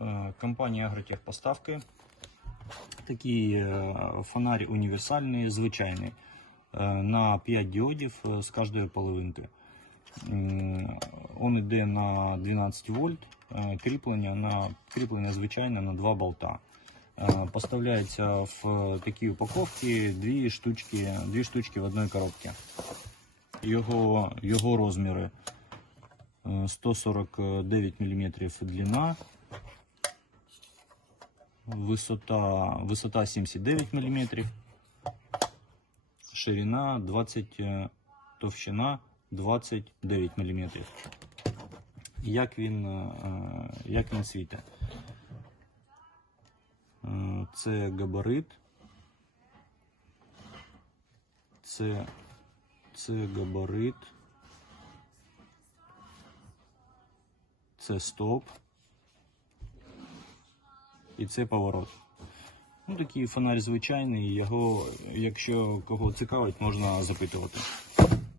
Е, Компанія Агротехпоставки. Такий е, фонарь універсальний, звичайний, е, на 5 діодів з кожної половинки. Он йде на 12 вольт, кріплення, на, кріплення звичайне на 2 болта. Поставляється в такій упаковці дві штучки, дві штучки в одній коробці. Його, його розміри е, 149 мм длина, висота, висота 79 мм, ширина 20, е, товщина 29 мм. Як він, е, як він світить? Е, Це габарит. Це, це габарит. Це стоп. І це поворот. Ну, такий фонарь звичайний, його, якщо кого цікавить, можна запитувати.